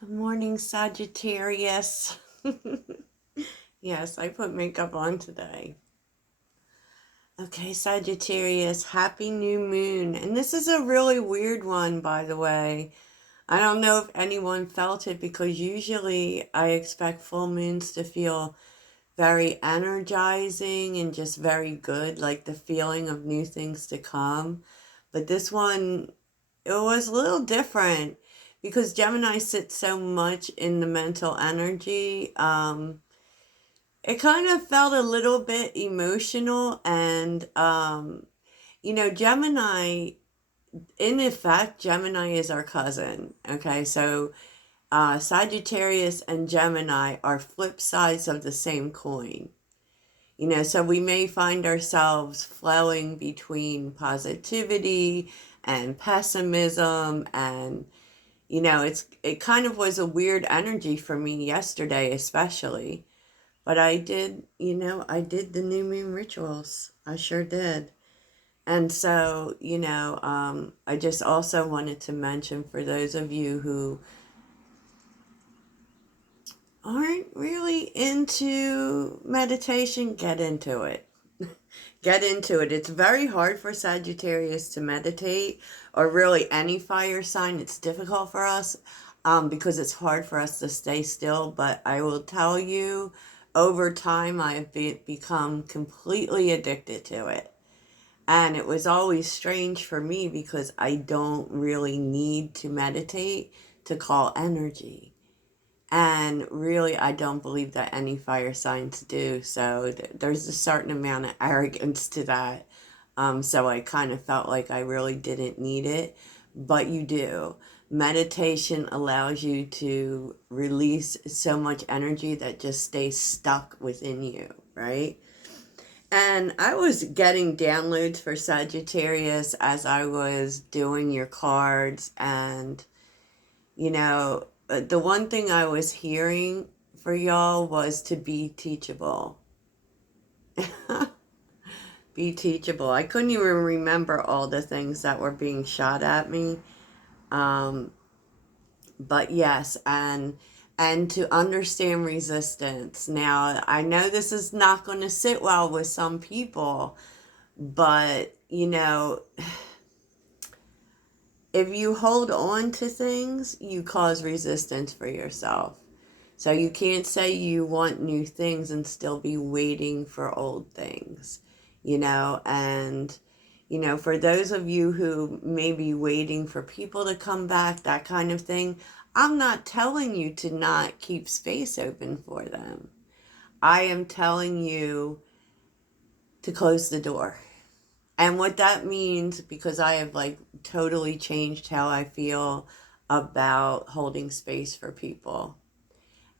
Good morning, Sagittarius. Yes, I put makeup on today. Okay, Sagittarius, happy new moon. And this is a really weird one, by the way. I don't know if anyone felt it because usually I expect full moons to feel very energizing and just very good, like the feeling of new things to come. But this one, it was a little different because Gemini sits so much in the mental energy. It kind of felt a little bit emotional, and Gemini, in effect, Gemini is our cousin. Okay, so Sagittarius and Gemini are flip sides of the same coin. So we may find ourselves flowing between positivity and pessimism, and it kind of was a weird energy for me yesterday, especially. But I did the new moon rituals. I sure did. And so, I just also wanted to mention for those of you who aren't really into meditation, get into it. Get into it. It's very hard for Sagittarius to meditate, or really any fire sign. It's difficult for us because it's hard for us to stay still. But I will tell you, over time, I've become completely addicted to it. And it was always strange for me because I don't really need to meditate to call energy. And really, I don't believe that any fire signs do. So there's a certain amount of arrogance to that. So I kind of felt like I really didn't need it. But you do. Meditation allows you to release so much energy that just stays stuck within you, right? And I was getting downloads for Sagittarius as I was doing your cards, and the one thing I was hearing for y'all was to be teachable. Be teachable. I couldn't even remember all the things that were being shot at me. Um, but yes, and to understand resistance. Now, I know this is not going to sit well with some people, but if you hold on to things, you cause resistance for yourself. So you can't say you want new things and still be waiting for old things, and, for those of you who may be waiting for people to come back, that kind of thing, I'm not telling you to not keep space open for them. I am telling you to close the door. And what that means, because I have like totally changed how I feel about holding space for people.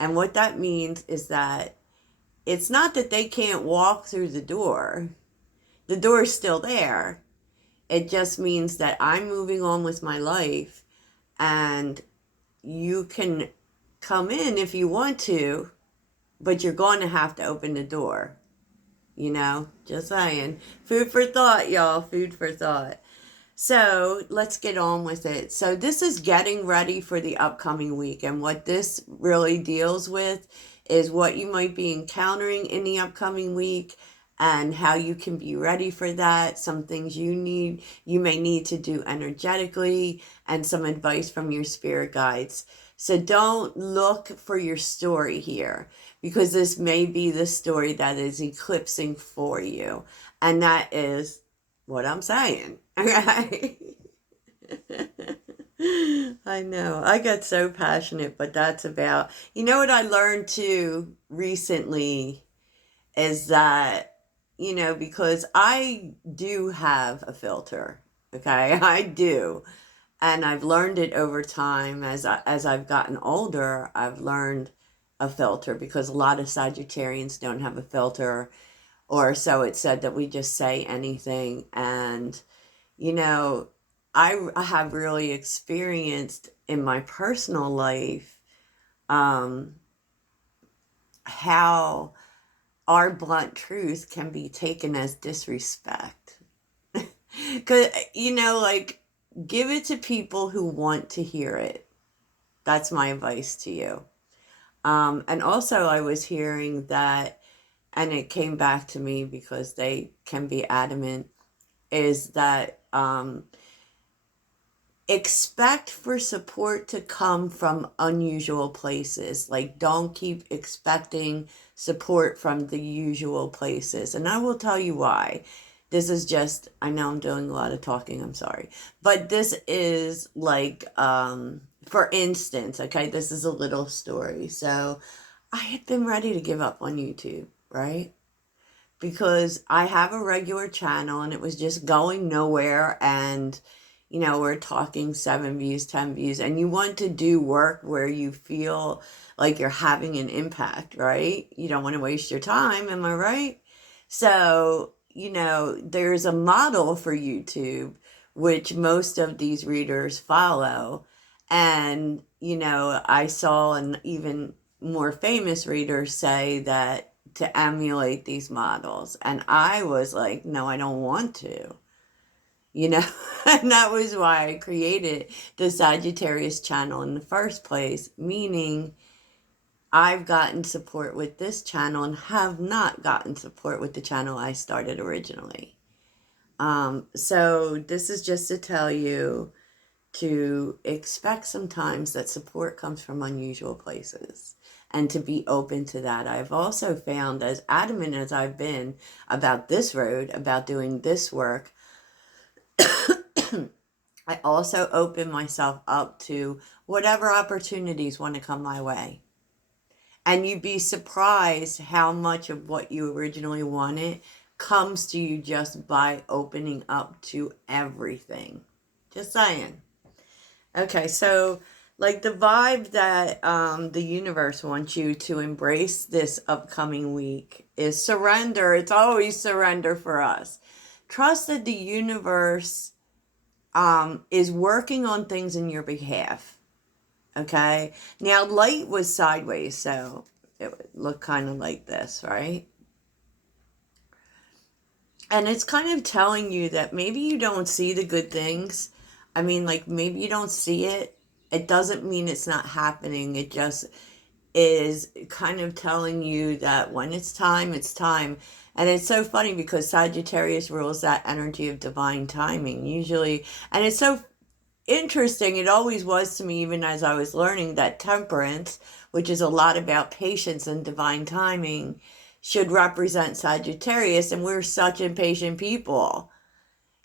And what that means is that it's not that they can't walk through the door. The door is still there. It just means that I'm moving on with my life, and you can come in if you want to, but you're going to have to open the door. Just saying. Food for thought, y'all. Food for thought. So let's get on with it. So this is getting ready for the upcoming week. And what this really deals with is what you might be encountering in the upcoming week and how you can be ready for that. Some things you may need to do energetically, and some advice from your spirit guides. So don't look for your story here, because this may be the story that is eclipsing for you. And that is what I'm saying. Okay. I know. I get so passionate, but that's about, what I learned too recently is that, because I do have a filter. Okay. I do. And I've learned it over time as I've gotten older. I've learned a filter because a lot of Sagittarians don't have a filter, or so it's said, that we just say anything. And you know, I have really experienced in my personal life how our blunt truth can be taken as disrespect. Because, like, give it to people who want to hear it. That's my advice to you. And also I was hearing that, and it came back to me because they can be adamant, is that expect for support to come from unusual places. Like, don't keep expecting support from the usual places. And I will tell you why. This is just, I know I'm doing a lot of talking, I'm sorry. But this is like, for instance, okay, this is a little story. So I had been ready to give up on YouTube, right? Because I have a regular channel and it was just going nowhere. And, you know, we're talking 7 views, 10 views, and you want to do work where you feel like you're having an impact, right? You don't want to waste your time, am I right? So, you know, there's a model for YouTube, which most of these readers follow. And, you know, I saw an even more famous reader say that to emulate these models. And I was like, no, I don't want to, you know. And that was why I created the Sagittarius channel in the first place, meaning I've gotten support with this channel and have not gotten support with the channel I started originally. So this is just to tell you to expect sometimes that support comes from unusual places and to be open to that. I've also found, as adamant as I've been about this road, about doing this work, I also open myself up to whatever opportunities want to come my way. And you'd be surprised how much of what you originally wanted comes to you just by opening up to everything. Just saying. Okay, so like the vibe that the universe wants you to embrace this upcoming week is surrender. It's always surrender for us. Trust that the universe is working on things in your behalf. Okay, now light was sideways, so it would look kind of like this, right? And it's kind of telling you that maybe you don't see the good things. I mean, like, maybe you don't see it. It doesn't mean it's not happening. It just is kind of telling you that when it's time, it's time. And it's so funny because Sagittarius rules that energy of divine timing, usually. And it's so interesting. It always was to me, even as I was learning, that temperance, which is a lot about patience and divine timing, should represent Sagittarius. And we're such impatient people,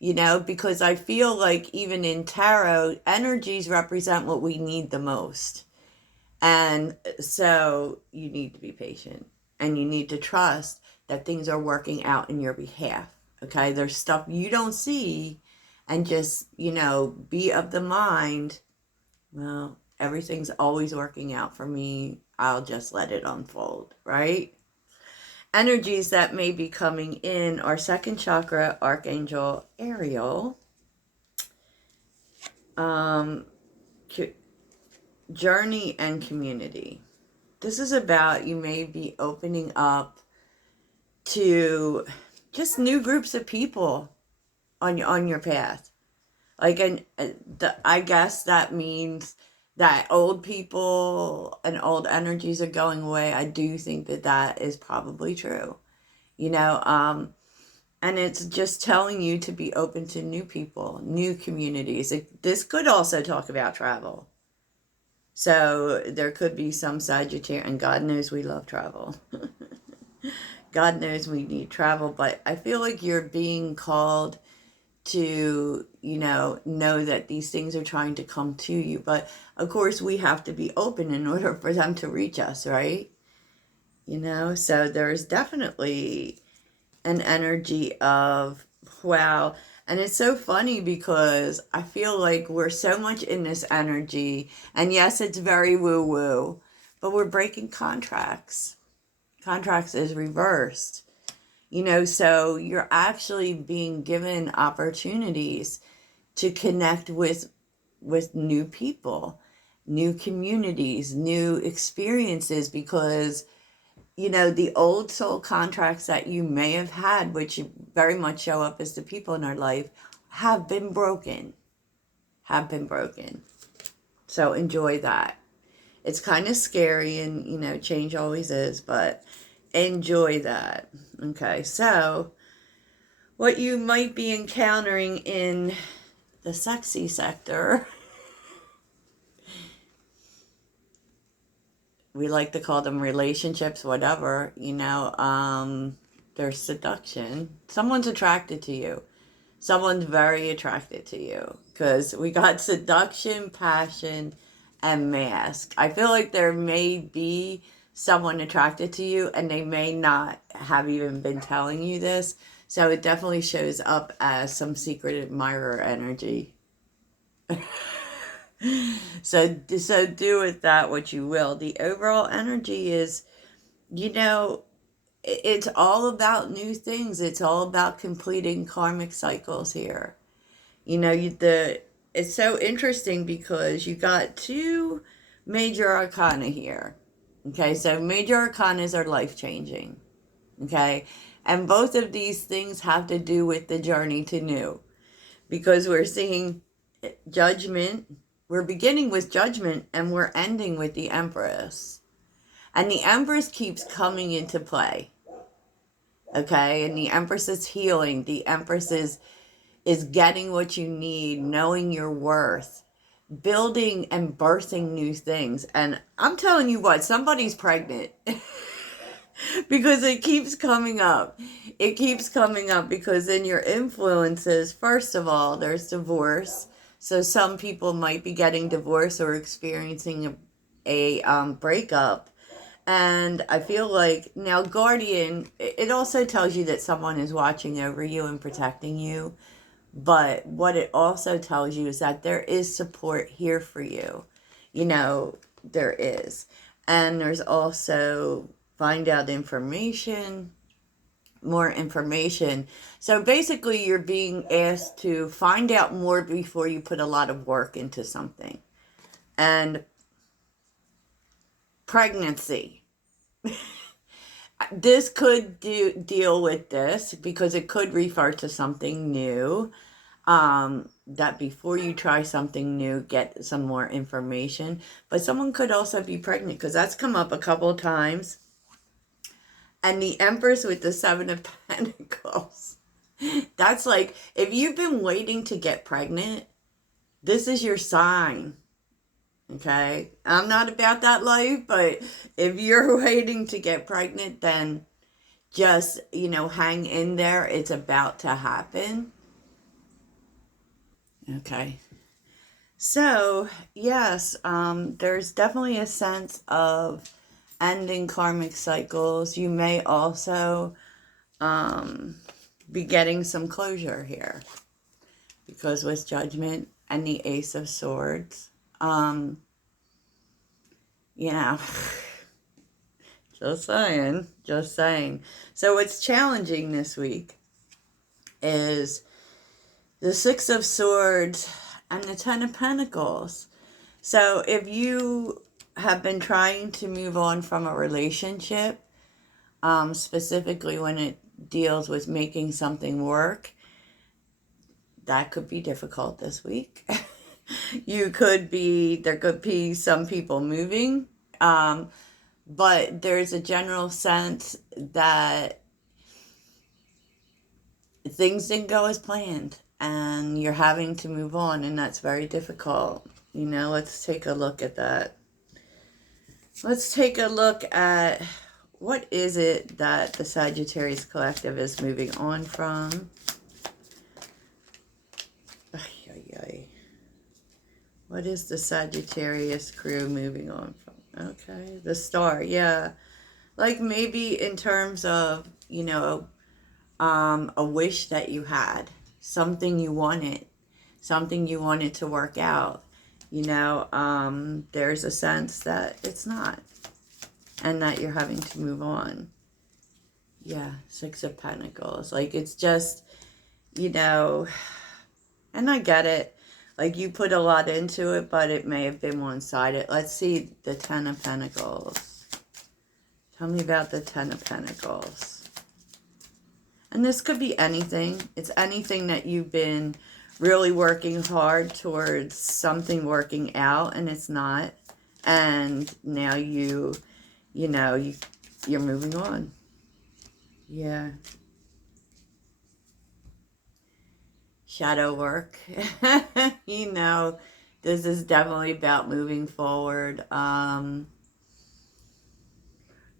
you know, because I feel like even in tarot, energies represent what we need the most. And so you need to be patient and you need to trust that things are working out in your behalf. Okay, there's stuff you don't see, and just, you know, be of the mind, well, everything's always working out for me. I'll just let it unfold, right? Energies that may be coming in are second chakra, Archangel Ariel, journey and community. This is about you may be opening up to just new groups of people on your path. Like, and I guess that means that old people and old energies are going away. I do think that that is probably true, you know. And it's just telling you to be open to new people, new communities. This could also talk about travel. So there could be some Sagittarius, and God knows we love travel. God knows we need travel, but I feel like you're being called to, you know that these things are trying to come to you. But of course, we have to be open in order for them to reach us, right? You know, so there's definitely an energy of, wow. And it's so funny because I feel like we're so much in this energy. And yes, it's very woo-woo, but we're breaking contracts. Contracts is reversed. You know, so you're actually being given opportunities to connect with new people, new communities, new experiences, because, you know, the old soul contracts that you may have had, which very much show up as the people in our life, have been broken. So enjoy that. It's kind of scary, and, you know, change always is, but enjoy that. Okay, so what you might be encountering in the sexy sector, we like to call them relationships, whatever, you know, there's seduction. Someone's attracted to you. Someone's very attracted to you, because we got seduction, passion, and mask. I feel like there may be someone attracted to you, and they may not have even been telling you this. So it definitely shows up as some secret admirer energy. So do with that what you will. The overall energy is, you know, it's all about new things. It's all about completing karmic cycles here. You know, it's so interesting because you got two major arcana here. Okay, so major arcanas are life changing. Okay, and both of these things have to do with the journey to new, because we're seeing judgment. We're beginning with judgment and we're ending with the Empress. And the Empress keeps coming into play. Okay, and the Empress is healing. The Empress is getting what you need, knowing your worth, building and birthing new things. And I'm telling you what, somebody's pregnant. Because it keeps coming up. It keeps coming up because in your influences, first of all, there's divorce. So some people might be getting divorced or experiencing a breakup. And I feel like now Guardian, it also tells you that someone is watching over you and protecting you. But what it also tells you is that there is support here for you. You know, there is. And there's also find out information, more information. So basically you're being asked to find out more before you put a lot of work into something. And pregnancy. This could deal with this because it could refer to something new. That before you try something new, get some more information. But someone could also be pregnant, because that's come up a couple of times. And the Empress with the Seven of Pentacles. That's like, if you've been waiting to get pregnant, this is your sign. Okay? I'm not about that life, but if you're waiting to get pregnant, then just, you know, hang in there. It's about to happen. Okay. So, yes, there's definitely a sense of ending karmic cycles. You may also be getting some closure here, because with Judgment and the Ace of Swords, you know, just saying. So what's challenging this week is the Six of Swords and the Ten of Pentacles. So if you have been trying to move on from a relationship, specifically when it deals with making something work, that could be difficult this week. There could be some people moving, but there's a general sense that things didn't go as planned and you're having to move on, and that's very difficult. You know, let's take a look at that. Let's take a look at what is it that the Sagittarius collective is moving on from. What is the Sagittarius crew moving on from? Okay, the Star, yeah. Like maybe in terms of, you know, a wish that you had, something you wanted to work out. You know, there's a sense that it's not, and that you're having to move on. Yeah, Six of Pentacles. Like, it's just, you know, and I get it. Like, you put a lot into it, but it may have been one-sided. Let's see the Ten of Pentacles. Tell me about the Ten of Pentacles. And this could be anything. It's anything that you've been really working hard towards something working out, and it's not. And now you're moving on. Yeah. Shadow work. This is definitely about moving forward.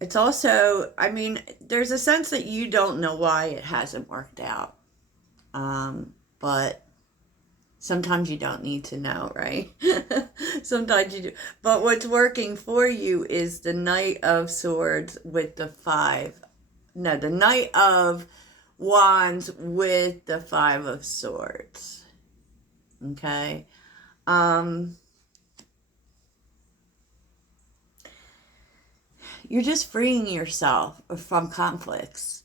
It's also, there's a sense that you don't know why it hasn't worked out. But sometimes you don't need to know, right? Sometimes you do. But what's working for you is the Knight of Swords with the the Knight of Wands with the Five of Swords. Okay? You're just freeing yourself from conflicts.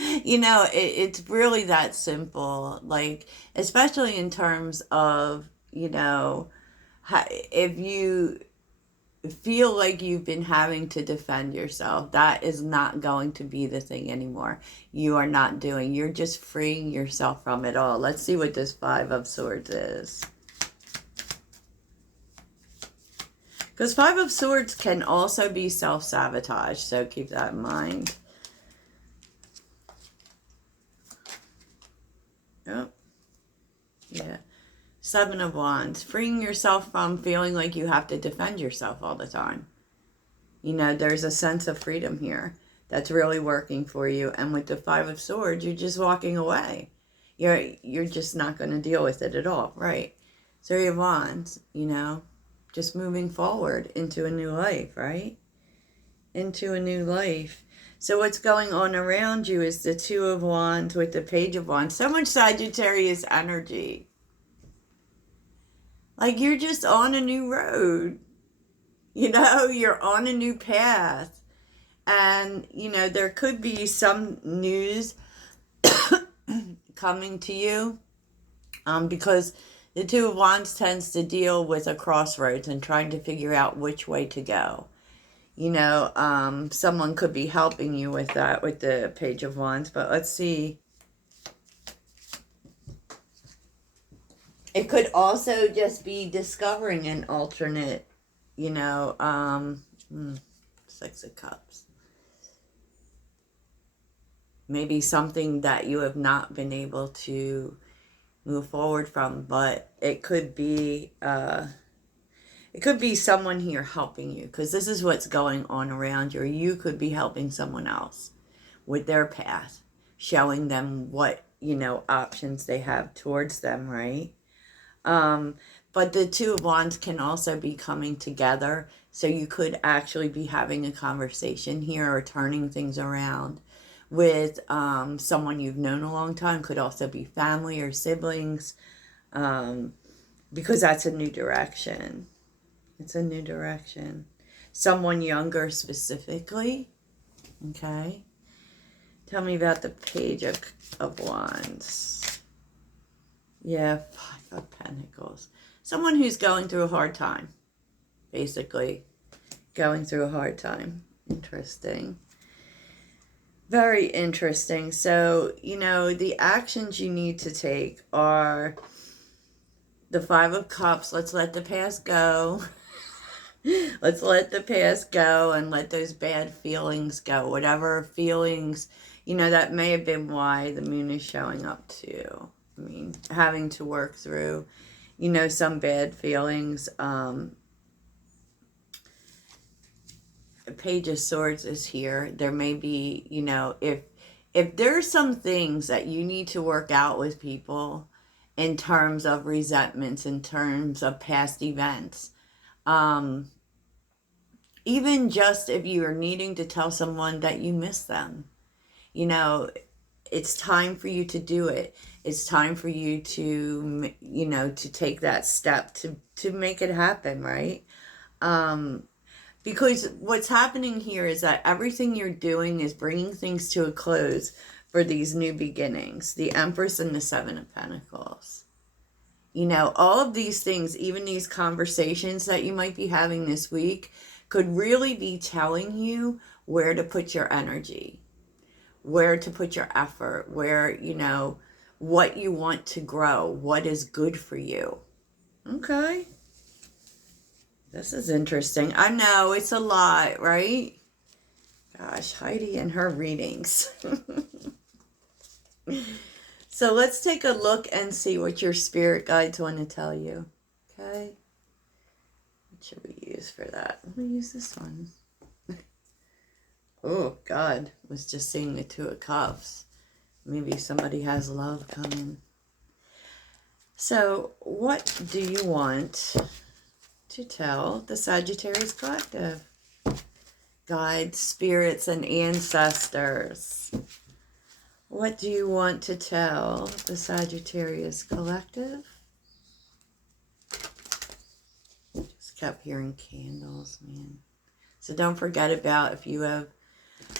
It's really that simple. Like, especially in terms of, if you feel like you've been having to defend yourself, that is not going to be the thing anymore. You're just freeing yourself from it all. Let's see what this Five of Swords is. Because Five of Swords can also be self-sabotage, so keep that in mind. Oh, yeah. Seven of Wands. Freeing yourself from feeling like you have to defend yourself all the time. There's a sense of freedom here that's really working for you. And with the Five of Swords, you're just walking away. You're just not going to deal with it at all, right? Three of Wands, just moving forward into a new life, right? Into a new life. So what's going on around you is the Two of Wands with the Page of Wands. So much Sagittarius energy. Like, you're just on a new road. You're on a new path. And, there could be some news coming to you. Because the Two of Wands tends to deal with a crossroads and trying to figure out which way to go. Someone could be helping you with that, with the Page of Wands. But let's see. It could also just be discovering an alternate, Six of Cups. Maybe something that you have not been able to move forward from, but it could be someone here helping you, because this is what's going on around you. Or you could be helping someone else with their path, showing them what, options they have towards them, right? But the Two of Wands can also be coming together. So you could actually be having a conversation here or turning things around with someone you've known a long time. Could also be family or siblings, because that's a new direction. It's a new direction. Someone younger specifically. Okay. Tell me about the Page of Wands. Yeah, Five of Pentacles. Someone who's going through a hard time. Basically, going through a hard time. Interesting. Very interesting. So, the actions you need to take are the Five of Cups. Let's let the past go. Let's let the past go and let those bad feelings go. Whatever feelings, that may have been why the moon is showing up too. Having to work through, some bad feelings. Page of Swords is here. There may be, if there's some things that you need to work out with people in terms of resentments, in terms of past events, even just if you are needing to tell someone that you miss them, it's time for you to do it. It's time for you to, to take that step to make it happen, right? Because what's happening here is that everything you're doing is bringing things to a close for these new beginnings. The Empress and the Seven of Pentacles. All of these things, even these conversations that you might be having this week, could really be telling you where to put your energy, where to put your effort, where, what you want to grow, what is good for you. Okay. This is interesting. I know, it's a lot, right? Gosh, Heidi and her readings. So let's take a look and see what your spirit guides want to tell you. Okay? What should we use for that? We'll use this one. Oh, God. Was just seeing the Two of Cups. Maybe somebody has love coming. So, what do you want to tell the Sagittarius collective? Guides, spirits, and ancestors. What do you want to tell the Sagittarius collective? Just kept hearing candles, man. So don't forget about, if you have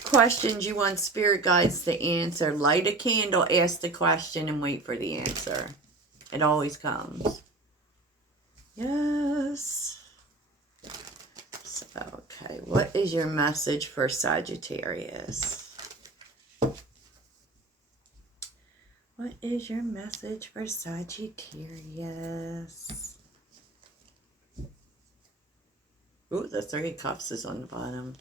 questions you want spirit guides to answer, light a candle, ask the question, and wait for the answer. It always comes. Yes. So, okay, what is your message for Sagittarius? What is your message for Sagittarius? Ooh, the Three of Cups is on the bottom.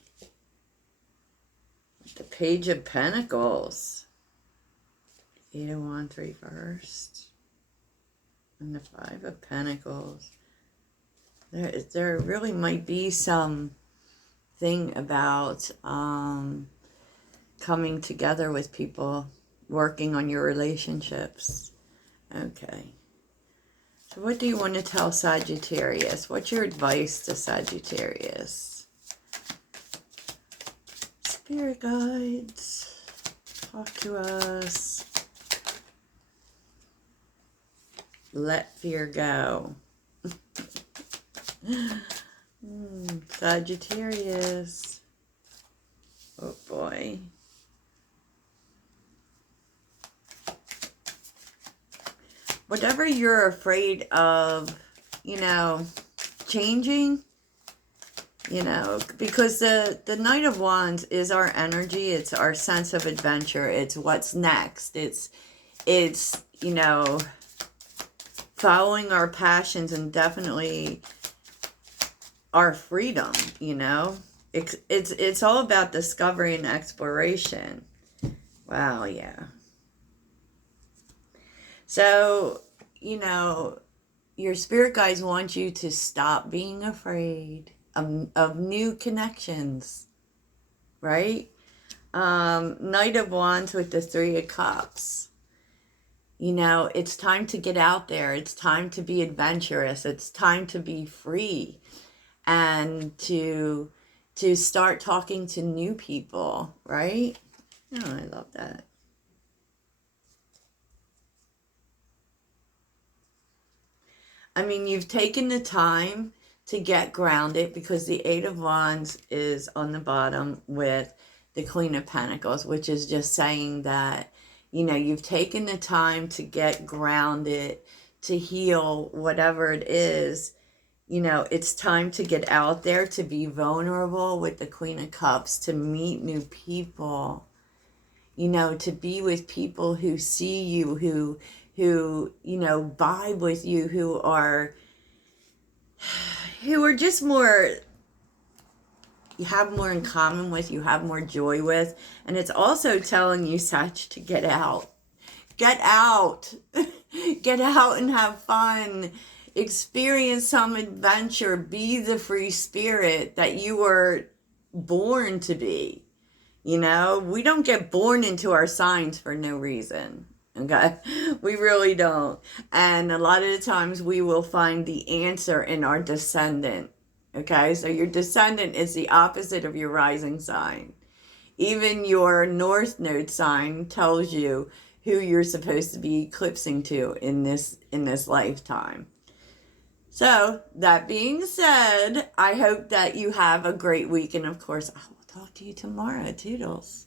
The Page of Pentacles. 8 of Wands reversed. And the Five of Pentacles. There really might be some thing about coming together with people, working on your relationships. Okay. So what do you want to tell Sagittarius? What's your advice to Sagittarius? Spirit guides, talk to us. Let fear go. Sagittarius. Oh boy. Whatever you're afraid of, changing, because the Knight of Wands is our energy. It's our sense of adventure. It's what's next. It's following our passions and definitely our freedom, It's all about discovery and exploration. Wow, yeah. So, your spirit guides want you to stop being afraid of new connections, right? Knight of Wands with the Three of Cups. It's time to get out there. It's time to be adventurous. It's time to be free and to start talking to new people, right? Oh, I love that. I mean, you've taken the time to get grounded because the Eight of Wands is on the bottom with the Queen of Pentacles, which is just saying that, you've taken the time to get grounded, to heal whatever it is. It's time to get out there, to be vulnerable with the Queen of Cups, to meet new people, to be with people who see you, who vibe with you, who are just more, you have more in common with, you have more joy with. And it's also telling you, Sag, to get out. Get out. Get out and have fun. Experience some adventure. Be the free spirit that you were born to be. We don't get born into our signs for no reason. Okay? We really don't. And a lot of the times we will find the answer in our descendant. Okay? So your descendant is the opposite of your rising sign. Even your North Node sign tells you who you're supposed to be eclipsing to in this lifetime. So, that being said, I hope that you have a great week. And of course, I will talk to you tomorrow. Toodles.